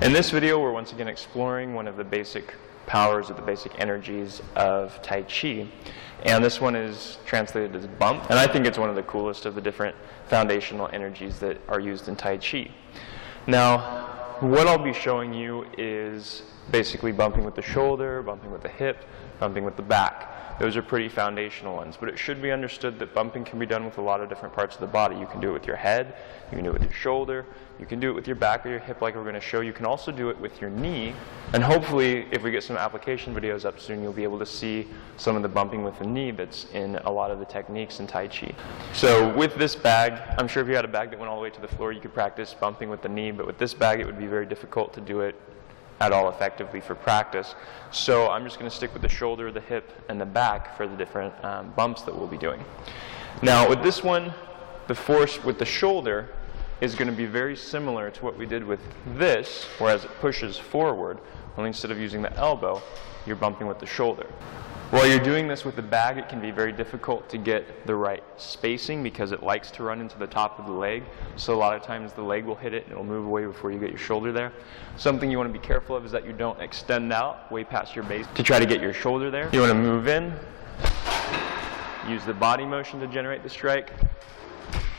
In this video, we're once again exploring one of the basic powers or the basic energies of Tai Chi. And this one is translated as bump. And I think it's one of the coolest of the different foundational energies that are used in Tai Chi. Now, what I'll be showing you is basically bumping with the shoulder, bumping with the hip, bumping with the back. Those are pretty foundational ones, but it should be understood that bumping can be done with a lot of different parts of the body. You can do it with your head, you can do it with your shoulder, you can do it with your back or your hip like we're going to show. You can also do it with your knee, and hopefully if we get some application videos up soon, you'll be able to see some of the bumping with the knee that's in a lot of the techniques in Tai Chi. So with this bag, I'm sure if you had a bag that went all the way to the floor, you could practice bumping with the knee, but with this bag it would be very difficult to do it at all effectively for practice. So I'm just going to stick with the shoulder, the hip, and the back for the different bumps that we'll be doing. Now with this one, the force with the shoulder is going to be very similar to what we did with this, whereas it pushes forward, only instead of using the elbow, you're bumping with the shoulder. While you're doing this with the bag, it can be very difficult to get the right spacing because it likes to run into the top of the leg. So a lot of times the leg will hit it and it'll move away before you get your shoulder there. Something you want to be careful of is that you don't extend out way past your base to try to get your shoulder there. You want to move in, use the body motion to generate the strike,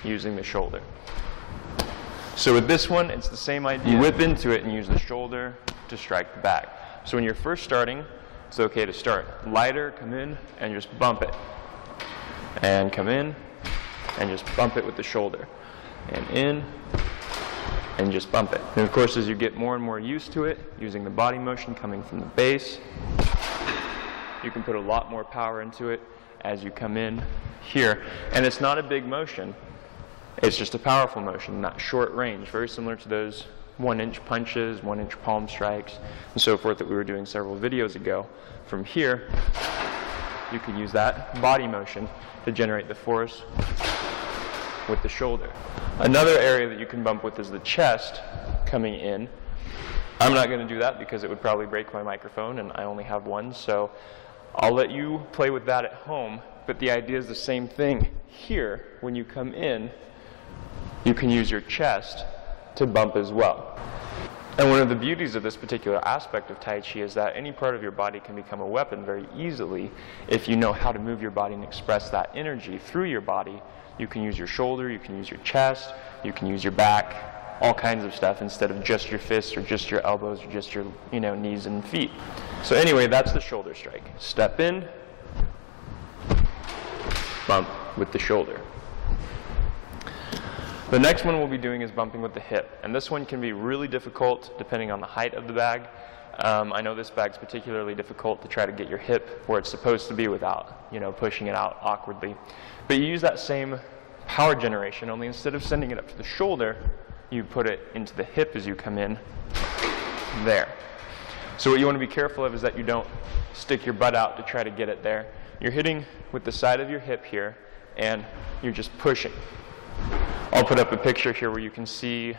using the shoulder. So with this one, it's the same idea. You whip into it and use the shoulder to strike the back. So when you're first starting, it's okay to start lighter, come in, and just bump it. And come in, and just bump it with the shoulder. And in, and just bump it. And of course, as you get more and more used to it, using the body motion coming from the base, you can put a lot more power into it as you come in here. And it's not a big motion. It's just a powerful motion, not short range, very similar to those 1-inch punches, 1-inch palm strikes, and so forth that we were doing several videos ago. From here, you can use that body motion to generate the force with the shoulder. Another area that you can bump with is the chest coming in. I'm not going to do that because it would probably break my microphone, and I only have one, so I'll let you play with that at home, but the idea is the same thing here. When you come in, you can use your chest to bump as well. And one of the beauties of this particular aspect of Tai Chi is that any part of your body can become a weapon very easily if you know how to move your body and express that energy through your body. You can use your shoulder, you can use your chest, you can use your back, all kinds of stuff instead of just your fists or just your elbows or just your knees and feet. So anyway, that's the shoulder strike. Step in, bump with the shoulder. The next one we'll be doing is bumping with the hip, and this one can be really difficult depending on the height of the bag. I know this bag's particularly difficult to try to get your hip where it's supposed to be without, pushing it out awkwardly. But you use that same power generation, only instead of sending it up to the shoulder, you put it into the hip as you come in there. So what you want to be careful of is that you don't stick your butt out to try to get it there. You're hitting with the side of your hip here, and you're just pushing. I'll put up a picture here where you can see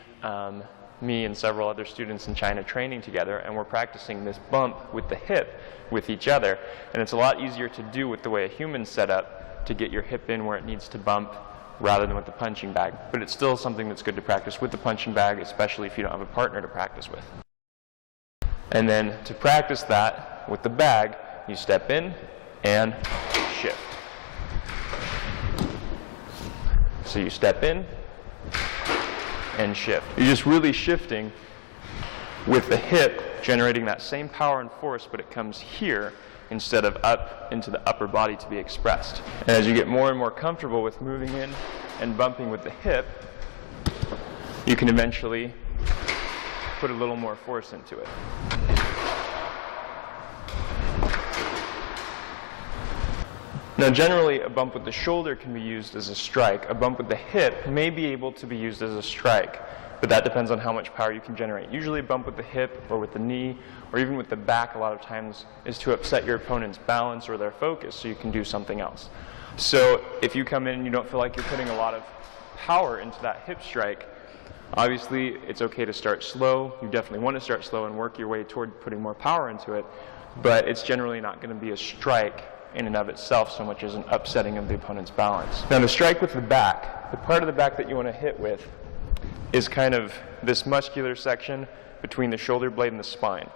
me and several other students in China training together, and we're practicing this bump with the hip with each other. And it's a lot easier to do with the way a human's set up to get your hip in where it needs to bump rather than with the punching bag. But it's still something that's good to practice with the punching bag, especially if you don't have a partner to practice with. And then to practice that with the bag, you step in and shift. So you step in and shift. You're just really shifting with the hip, generating that same power and force, but it comes here instead of up into the upper body to be expressed. And as you get more and more comfortable with moving in and bumping with the hip, you can eventually put a little more force into it. Now generally, a bump with the shoulder can be used as a strike. A bump with the hip may be able to be used as a strike, but that depends on how much power you can generate. Usually a bump with the hip or with the knee or even with the back a lot of times is to upset your opponent's balance or their focus so you can do something else. So if you come in and you don't feel like you're putting a lot of power into that hip strike, obviously it's okay to start slow. You definitely want to start slow and work your way toward putting more power into it, but it's generally not going to be a strike in and of itself so much as an upsetting of the opponent's balance. Now to strike with the back, the part of the back that you want to hit with is kind of this muscular section between the shoulder blade and the spine.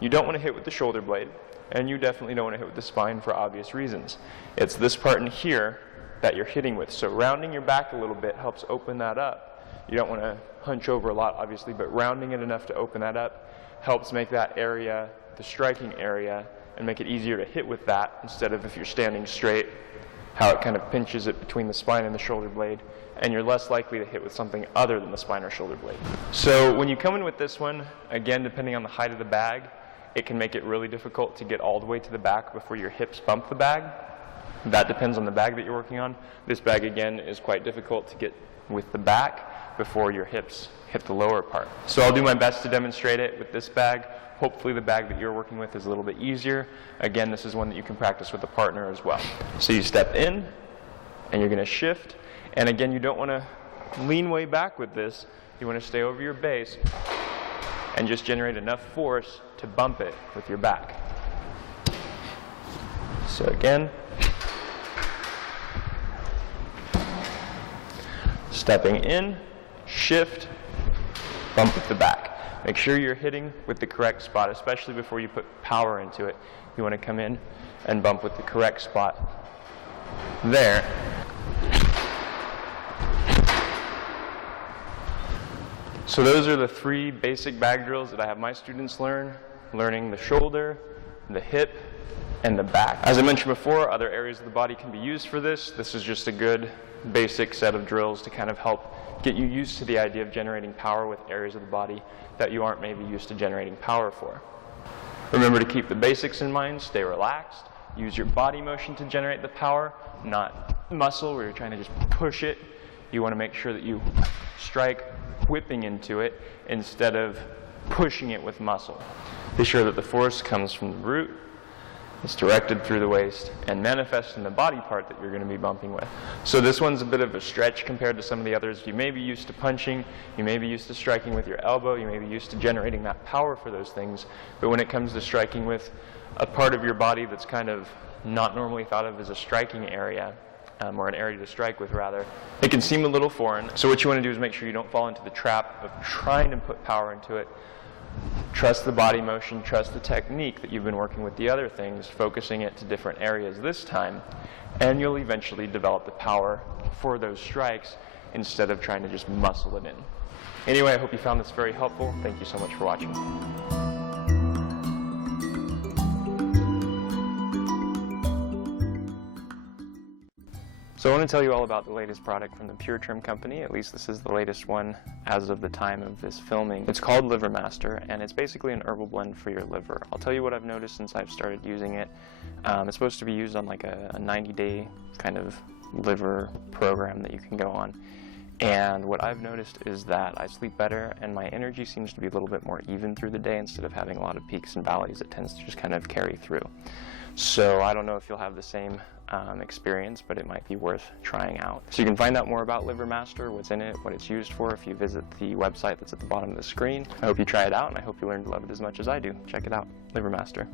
You don't want to hit with the shoulder blade, and you definitely don't want to hit with the spine for obvious reasons. It's this part in here that you're hitting with. So rounding your back a little bit helps open that up. You don't want to hunch over a lot, obviously, but rounding it enough to open that up helps make that area the striking area and make it easier to hit with that instead of if you're standing straight, how it kind of pinches it between the spine and the shoulder blade, and you're less likely to hit with something other than the spine or shoulder blade. So when you come in with this one, again, depending on the height of the bag, it can make it really difficult to get all the way to the back before your hips bump the bag. That depends on the bag that you're working on. This bag, again, is quite difficult to get with the back before your hips hit the lower part. So I'll do my best to demonstrate it with this bag. Hopefully the bag that you're working with is a little bit easier. Again, this is one that you can practice with a partner as well. So you step in, and you're going to shift. And again, you don't want to lean way back with this. You want to stay over your base and just generate enough force to bump it with your back. So again, stepping in, shift, bump with the back. Make sure you're hitting with the correct spot, especially before you put power into it. You want to come in and bump with the correct spot there. So those are the 3 basic bag drills that I have my students learning the shoulder, the hip, and the back. As I mentioned before, other areas of the body can be used for this. This is just a good basic set of drills to kind of help get you used to the idea of generating power with areas of the body that you aren't maybe used to generating power for. Remember to keep the basics in mind, stay relaxed, use your body motion to generate the power, not muscle where you're trying to just push it. You want to make sure that you strike whipping into it instead of pushing it with muscle. Be sure that the force comes from the root, it's directed through the waist, and manifests in the body part that you're going to be bumping with. So this one's a bit of a stretch compared to some of the others. You may be used to punching, you may be used to striking with your elbow, you may be used to generating that power for those things, but when it comes to striking with a part of your body that's kind of not normally thought of as a striking area, or an area to strike with rather, it can seem a little foreign. So what you want to do is make sure you don't fall into the trap of trying to put power into it. Trust the body motion, trust the technique that you've been working with the other things, focusing it to different areas this time, and you'll eventually develop the power for those strikes instead of trying to just muscle it in. Anyway, I hope you found this very helpful. Thank you so much for watching. So I want to tell you all about the latest product from the Pure Trim company. At least this is the latest one as of the time of this filming. It's called Liver Master, and it's basically an herbal blend for your liver. I'll tell you what I've noticed since I've started using it. It's supposed to be used on like a 90-day kind of liver program that you can go on. And what I've noticed is that I sleep better and my energy seems to be a little bit more even through the day instead of having a lot of peaks and valleys. It tends to just kind of carry through. So I don't know if you'll have the same experience, but it might be worth trying out. So you can find out more about Liver Master, what's in it, what it's used for, if you visit the website that's at the bottom of the screen. I hope you try it out, and I hope you learn to love it as much as I do. Check it out, Liver Master.